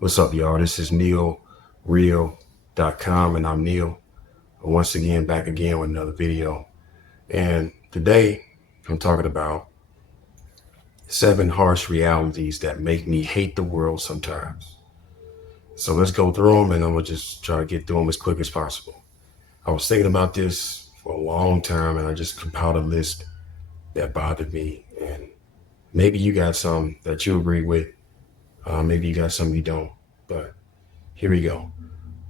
What's up, y'all? This is NealReal.com, and I'm Neal. Once again, back again with another video. And today, I'm talking about 7 harsh realities that make me hate the world sometimes. So let's go through them, and I'm going to just try to get through them as quick as possible. I was thinking about this for a long time, and I just compiled a list that bothered me. And maybe you got some that you agree with. Maybe you got some you don't. But here we go.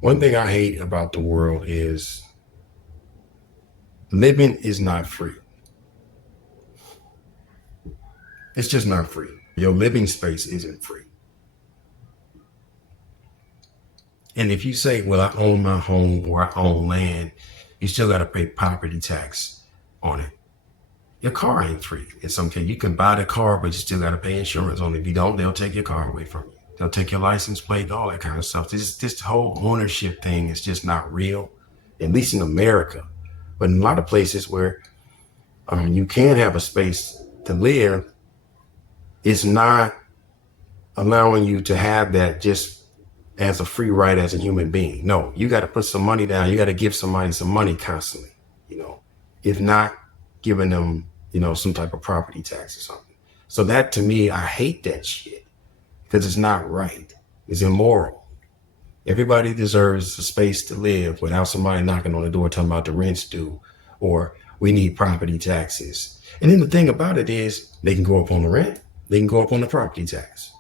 One thing I hate about the world is living is not free. It's just not free. Your living space isn't free. And if you say, well, I own my home or I own land, you still got to pay property tax on it. Your car ain't free. In some case, you can buy the car, but you still got to pay insurance on it. If you don't, they'll take your car away from you. They'll take your license plate, all that kind of stuff. This whole ownership thing is just not real, at least in America. But in a lot of places where you can have a space to live, it's not allowing you to have that just as a free right as a human being. No, you got to put some money down. You got to give somebody some money constantly, if not giving them, some type of property tax or something. So that, to me, I hate that shit because it's not right. It's immoral. Everybody deserves a space to live without somebody knocking on the door talking about the rent's due or we need property taxes. And then the thing about it is they can go up on the rent. They can go up on the property tax.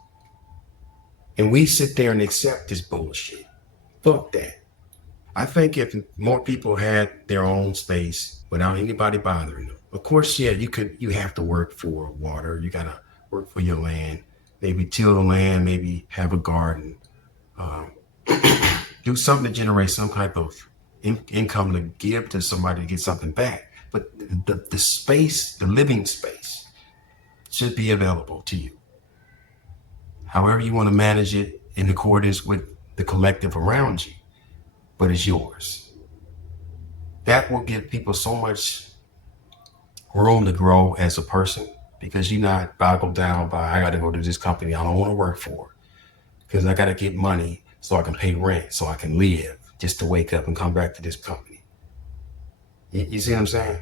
And we sit there and accept this bullshit. Fuck that. I think if more people had their own space without anybody bothering them, of course, yeah, you have to work for water. You got to work for your land, maybe till the land, maybe have a garden, do something to generate some type of income to give to somebody to get something back. But the space, the living space should be available to you. However you want to manage it in accordance with the collective around you, but it's yours. That will give people so much room to grow as a person because you're not boggled down by, I got to go to this company I don't want to work for because I got to get money so I can pay rent, so I can live just to wake up and come back to this company. You see what I'm saying?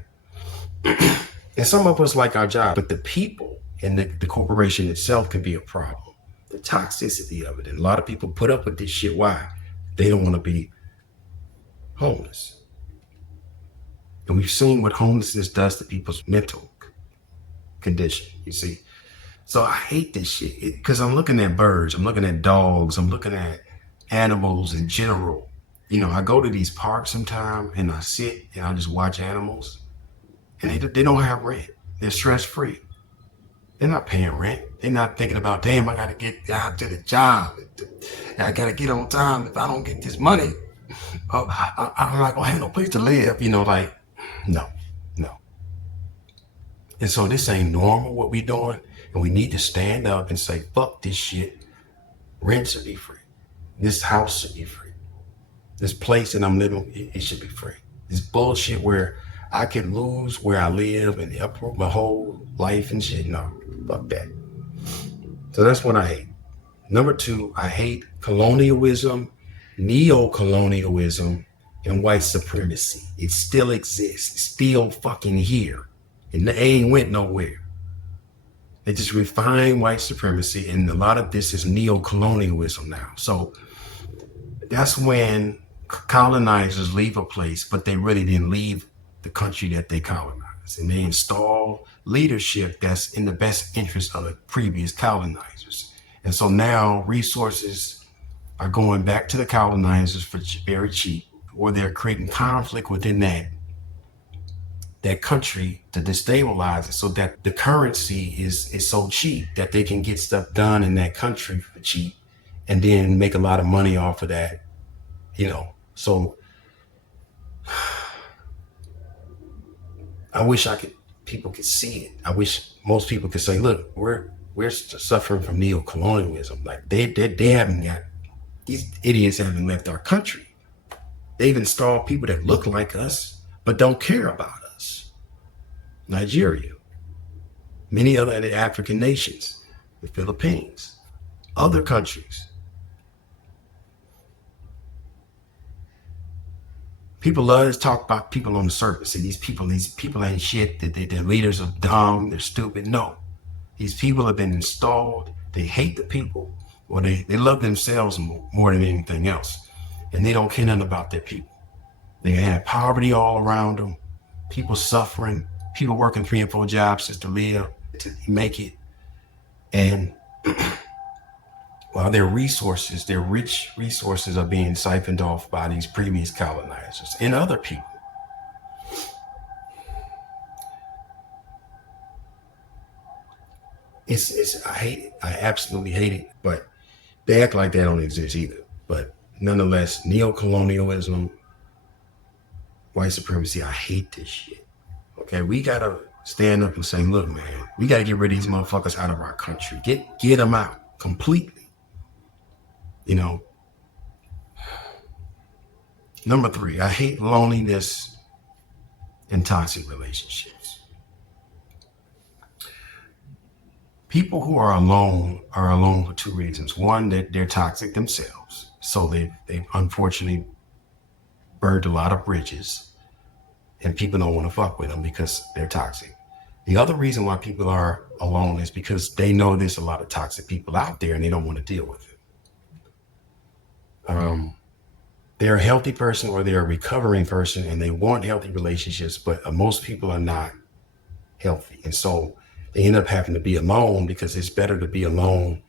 And some of us like our job, but the people and the corporation itself can be a problem. The toxicity of it. And a lot of people put up with this shit. Why? They don't want to be homeless. And we've seen what homelessness does to people's mental condition, you see. So I hate this shit because I'm looking at birds, I'm looking at dogs, I'm looking at animals in general. I go to these parks sometimes and I sit and I just watch animals and they don't have rent. They're stress-free. They're not paying rent. They're not thinking about, damn, I got to get out to the job. I got to get on time. If I don't get this money, I'm not going to have no place to live. No. And so this ain't normal what we doing. And we need to stand up and say, fuck this shit. Rent should be free. This house should be free. This place that I'm living, it should be free. This bullshit where I can lose where I live and uproot my whole life and shit. No, fuck that. So that's what I hate. Number 2, I hate colonialism, neo-colonialism, and white supremacy. It still exists. It's still fucking here. And they ain't went nowhere. They just refine white supremacy, and a lot of this is neo-colonialism now. So that's when colonizers leave a place, but they really didn't leave the country that they colonized. And they install leadership that's in the best interest of the previous colonizers. And so now resources are going back to the colonizers for very cheap, or they're creating conflict within that country to destabilize it so that the currency is so cheap that they can get stuff done in that country for cheap and then make a lot of money off of that, So I wish people could see it. I wish most people could say, look, we're suffering from neo-colonialism. Like they haven't got, these idiots haven't left our country. They've installed people that look like us, but don't care about us. Nigeria, many other African nations, the Philippines, other countries. People love to talk about people on the surface. And these people ain't shit. Their leaders are dumb. They're stupid. No, these people have been installed. They hate the people, or they love themselves more than anything else. And they don't care nothing about their people. They have poverty all around them, people suffering, people working 3 and 4 jobs just to live, to make it. And while their resources, their rich resources, are being siphoned off by these previous colonizers and other people. I hate it. I absolutely hate it. But they act like they don't exist either. But nonetheless, neo-colonialism, white supremacy, I hate this shit. Okay, we gotta stand up and say, look, man, we gotta get rid of these motherfuckers out of our country. Get them out completely. You know. Number 3, I hate loneliness and toxic relationships. People who are alone for 2 reasons. One, that they're toxic themselves. So they've unfortunately burned a lot of bridges, and people don't want to fuck with them because they're toxic. The other reason why people are alone is because they know there's a lot of toxic people out there and they don't want to deal with it. They're a healthy person or they're a recovering person and they want healthy relationships, but most people are not healthy. And so they end up having to be alone because it's better to be alone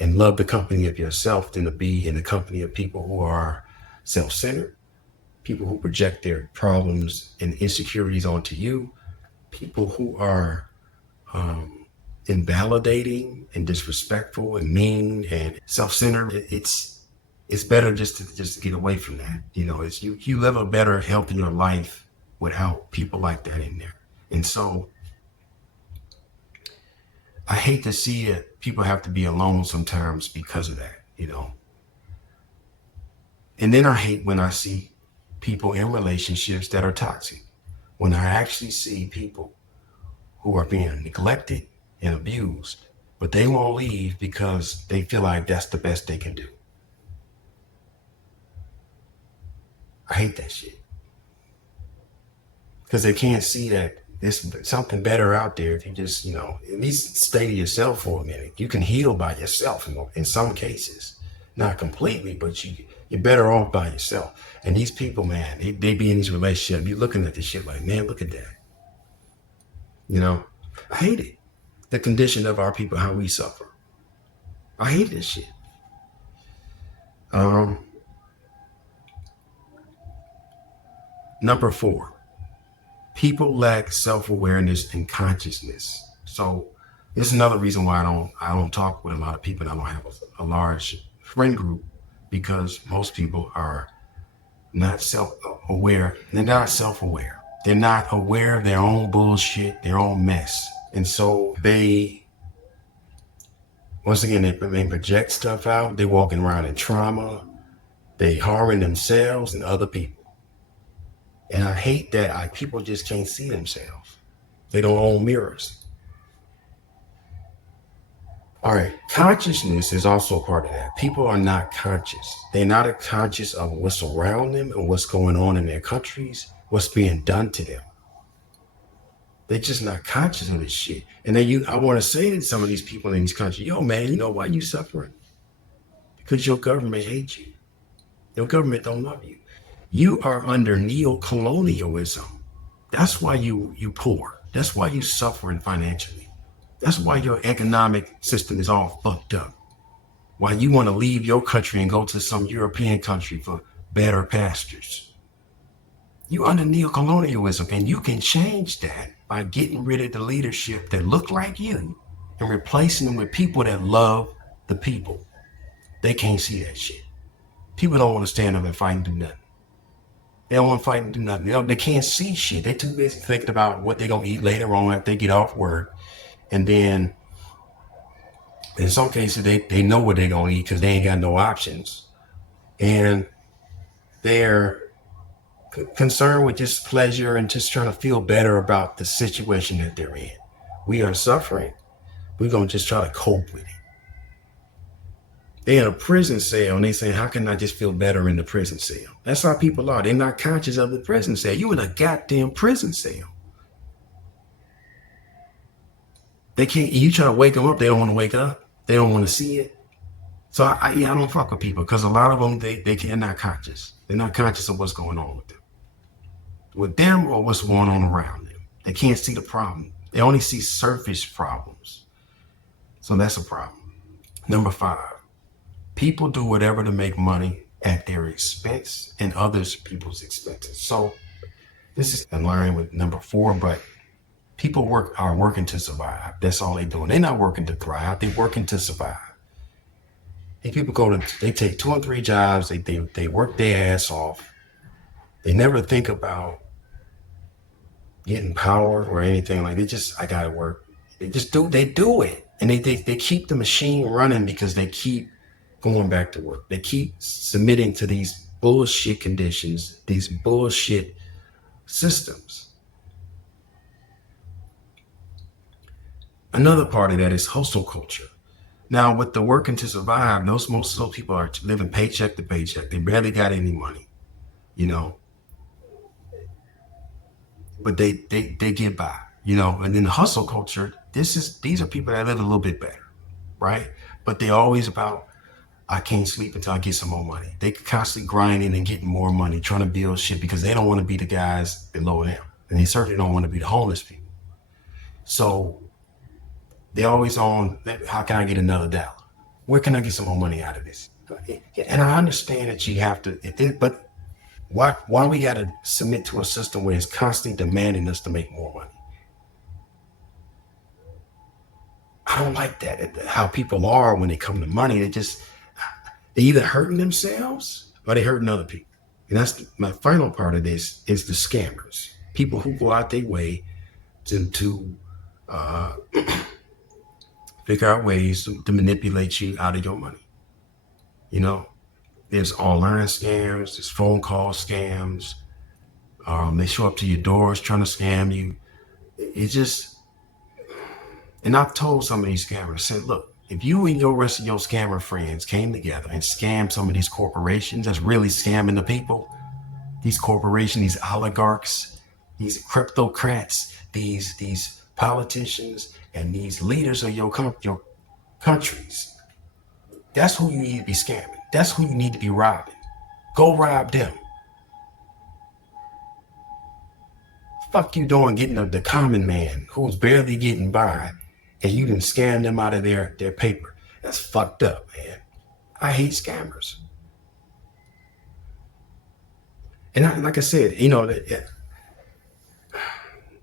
and love the company of yourself than to be in the company of people who are self-centered, people who project their problems and insecurities onto you, people who are invalidating and disrespectful and mean and self-centered. It's better just to get away from that. You know, it's you live a better, healthier life without people like that in there. And so I hate to see it. People have to be alone sometimes because of that, you know. And then I hate when I see people in relationships that are toxic. When I actually see people who are being neglected and abused, but they won't leave because they feel like that's the best they can do. I hate that shit. Because they can't see that there's something better out there. If you just, you know, at least stay to yourself for a minute. You can heal by yourself in some cases. Not completely, but you're better off by yourself. And these people, man, they be in these relationships. You're looking at this shit like, man, look at that. You know, I hate it. The condition of our people, how we suffer. I hate this shit. Number 4, people lack self-awareness and consciousness. So this is another reason why I don't talk with a lot of people. I don't have a large friend group, because most people are not self-aware. They're not self-aware. They're not aware of their own bullshit, their own mess. And so they, once again, they project stuff out. They're walking around in trauma. They harming themselves and other people. And I hate that people just can't see themselves. They don't own mirrors. All right, consciousness is also part of that. People are not conscious. They're not conscious of what's around them and what's going on in their countries, what's being done to them. They're just not conscious of this shit. And then I want to say to some of these people in these countries, yo, man, you know why you suffering? Because your government hates you. Your government don't love you. You are under neo-colonialism. That's why you poor. That's why you suffering financially. That's why your economic system is all fucked up. Why you want to leave your country and go to some European country for better pastures. You under neo-colonialism, and you can change that by getting rid of the leadership that look like you and replacing them with people that love the people. They can't see that shit. People don't want to stand up and fight and do nothing. They don't want to fight and do nothing. They can't see shit. They're too busy thinking about what they're going to eat later on after they get off work. And then in some cases, they know what they're going to eat because they ain't got no options. And they're concerned with just pleasure and just trying to feel better about the situation that they're in. We are suffering. We're going to just try to cope with it. They're in a prison cell and they say, how can I just feel better in the prison cell? That's how people are. They're not conscious of the prison cell. You in a goddamn prison cell. They can't, you try to wake them up, they don't want to wake up. They don't want to see it. So I don't fuck with people because a lot of them, they're not conscious. They're not conscious of what's going on with them or what's going on around them. They can't see the problem. They only see surface problems. So that's a problem. Number 5, people do whatever to make money at their expense and others people's expenses. So this is in line with number 4, but people are working to survive. That's all they're doing. They're not working to thrive. They're working to survive. And people they take 2 or 3 jobs. They work their ass off. They never think about getting power or anything. Like I gotta work. They do it. And they keep the machine running because they keep going back to work. They keep submitting to these bullshit conditions, these bullshit systems. Another part of that is hustle culture. Now, with the working to survive, most of those people are living paycheck to paycheck. They barely got any money, but they get by, And in the hustle culture, these are people that live a little bit better, right? But they're always about, I can't sleep until I get some more money. They constantly grinding and getting more money, trying to build shit because they don't want to be the guys below them, and they certainly don't want to be the homeless people. So they're always on, how can I get another dollar? Where can I get some more money out of this? And I understand that you have to, but why we got to submit to a system where it's constantly demanding us to make more money? I don't like that. How people are when they come to money, they either hurting themselves or they hurting other people. And that's my final part of this is the scammers. People who go out their way to figure out ways to manipulate you out of your money. There's online scams, there's phone call scams. They show up to your doors trying to scam you. And I've told some of these scammers, said, look, if you and your rest of your scammer friends came together and scammed some of these corporations that's really scamming the people, these corporations, these oligarchs, these cryptocrats, these politicians, and these leaders of your countries, that's who you need to be scamming. That's who you need to be robbing. Go rob them. Fuck you doing getting the common man who's barely getting by and you can scam them out of their paper. That's fucked up, man. I hate scammers. And like I said,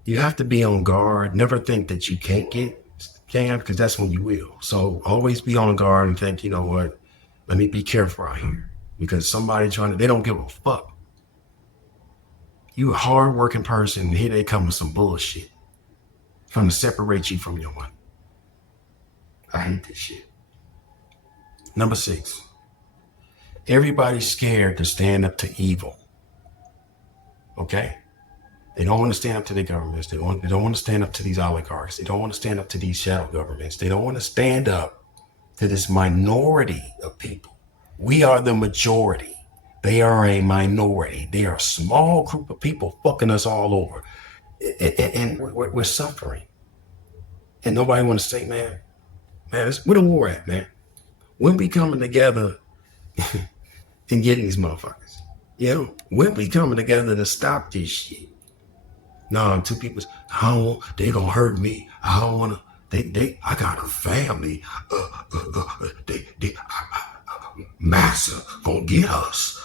you have to be on guard. Never think that you can't get scammed because that's when you will. So always be on guard and think, you know what? Let me be careful out here because somebody they don't give a fuck. You a hard-working person, and here they come with some bullshit trying to separate you from your money. I hate this shit. Number 6, everybody's scared to stand up to evil. Okay? They don't want to stand up to the governments. They don't want to stand up to these oligarchs. They don't want to stand up to these shadow governments. They don't want to stand up to this minority of people. We are the majority. They are a minority. They are a small group of people fucking us all over. And we're suffering. And nobody want to say, man, where the war at, man? When we coming together and getting these motherfuckers? When we coming together to stop this shit? No, 2 people, they gonna hurt me. I don't wanna, I got a family. Massa gonna get us.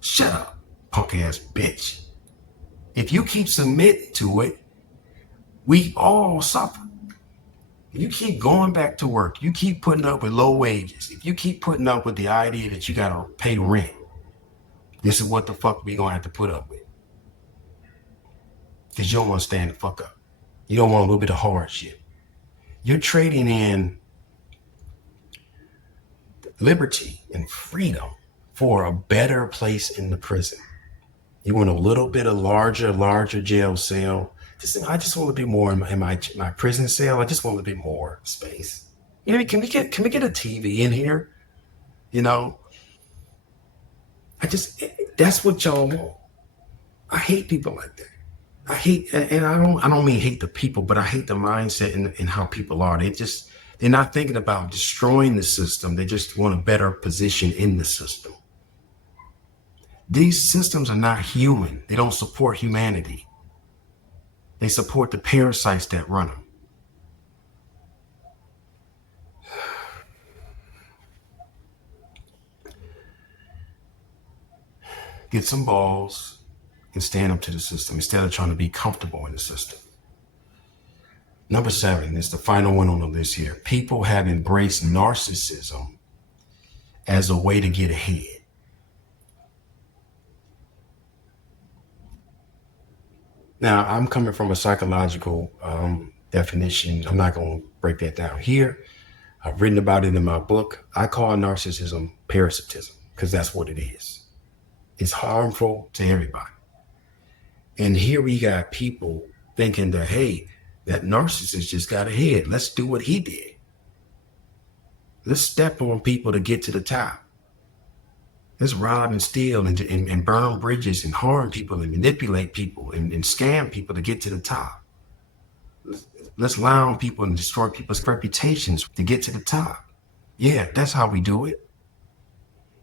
Shut up, punk ass bitch. If you keep submitting to it, we all suffer. You keep going back to work. You keep putting up with low wages. If you keep putting up with the idea that you gotta pay rent, this is what the fuck we gonna have to put up with. Because you don't want to stand the fuck up. You don't want a little bit of hardship. You're trading in liberty and freedom for a better place in the prison. You want a little bit of larger jail cell. I just want to be more in my prison cell. I just want to be more space. Can we get a TV in here? You know, that's what y'all want. I hate people like that. I hate, and I don't mean hate the people, but I hate the mindset and how people are. They're not thinking about destroying the system. They just want a better position in the system. These systems are not human. They don't support humanity. They support the parasites that run them. Get some balls and stand up to the system instead of trying to be comfortable in the system. Number 7 is the final one on the list here. People have embraced narcissism as a way to get ahead. Now, I'm coming from a psychological definition. I'm not going to break that down here. I've written about it in my book. I call narcissism parasitism because that's what it is. It's harmful to everybody. And here we got people thinking that, hey, that narcissist just got ahead. Let's do what he did. Let's step on people to get to the top. Let's rob and steal and burn bridges and harm people and manipulate people and scam people to get to the top. Let's lie on people and destroy people's reputations to get to the top. Yeah, that's how we do it.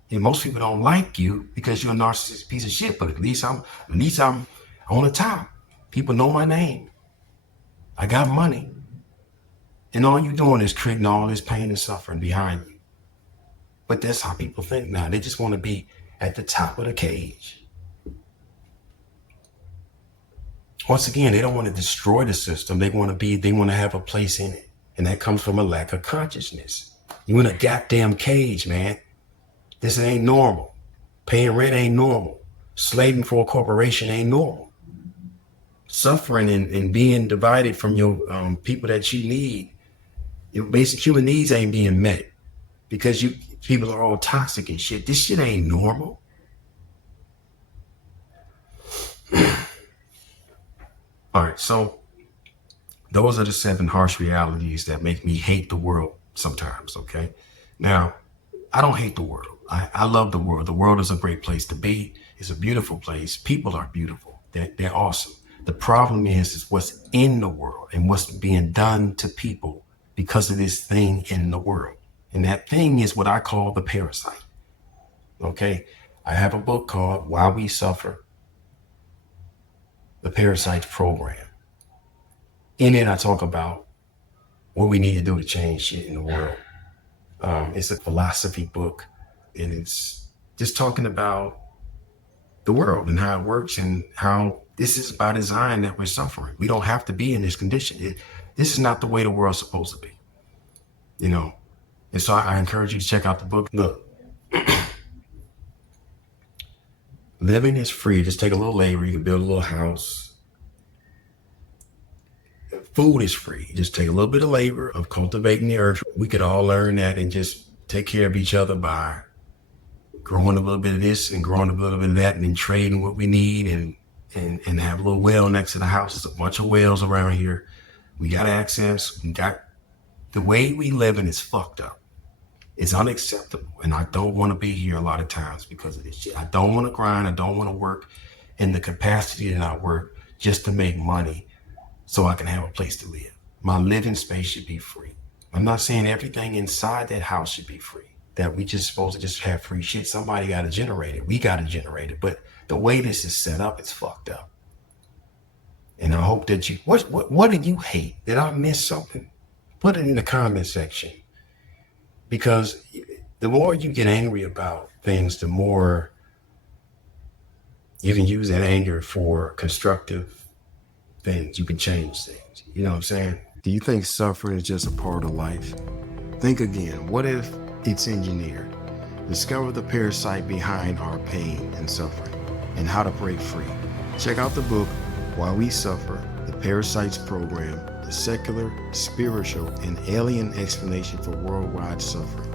And most people don't like you because you're a narcissistic piece of shit, but at least I'm on the top. People know my name. I got money. And all you're doing is creating all this pain and suffering behind you. But that's how people think now. They just want to be at the top of the cage. Once again, they don't want to destroy the system. They want to have a place in it. And that comes from a lack of consciousness. You in a goddamn cage, man. This ain't normal. Paying rent ain't normal. Slaving for a corporation ain't normal. Suffering and being divided from your people that you need. Your basic human needs ain't being met because people are all toxic and shit. This shit ain't normal. All right, so those are the 7 harsh realities that make me hate the world sometimes, okay? Now, I don't hate the world. I love the world. The world is a great place to be. It's a beautiful place. People are beautiful. They're awesome. The problem is what's in the world and what's being done to people because of this thing in the world. And that thing is what I call the parasite. Okay? I have a book called Why We Suffer, the Parasites Program. In it, I talk about what we need to do to change shit in the world. It's a philosophy book, and it's just talking about the world and how it works and how this is by design that we're suffering. We don't have to be in this condition. This is not the way the world's supposed to be, you know? And so I encourage you to check out the book. Look, living is free. Just take a little labor. You can build a little house. Food is free. Just take a little bit of labor of cultivating the earth. We could all learn that and just take care of each other by growing a little bit of this and growing a little bit of that and then trading what we need and have a little well next to the house. There's a bunch of wells around here. We got access. The way we living is fucked up. It's unacceptable. And I don't want to be here a lot of times because of this shit. I don't want to grind. I don't want to work in the capacity that I work just to make money so I can have a place to live. My living space should be free. I'm not saying everything inside that house should be free, that we just supposed to just have free shit. Somebody got to generate it. We got to generate it. But the way this is set up, it's fucked up. And I hope that what did you hate? Did I miss something? Put it in the comment section. Because the more you get angry about things, the more you can use that anger for constructive things. You can change things. You know what I'm saying? Do you think suffering is just a part of life? Think again. What if it's engineered? Discover the parasite behind our pain and suffering and how to break free. Check out the book, Why We Suffer, the Parasites Program, the secular, spiritual, and alien explanation for worldwide suffering.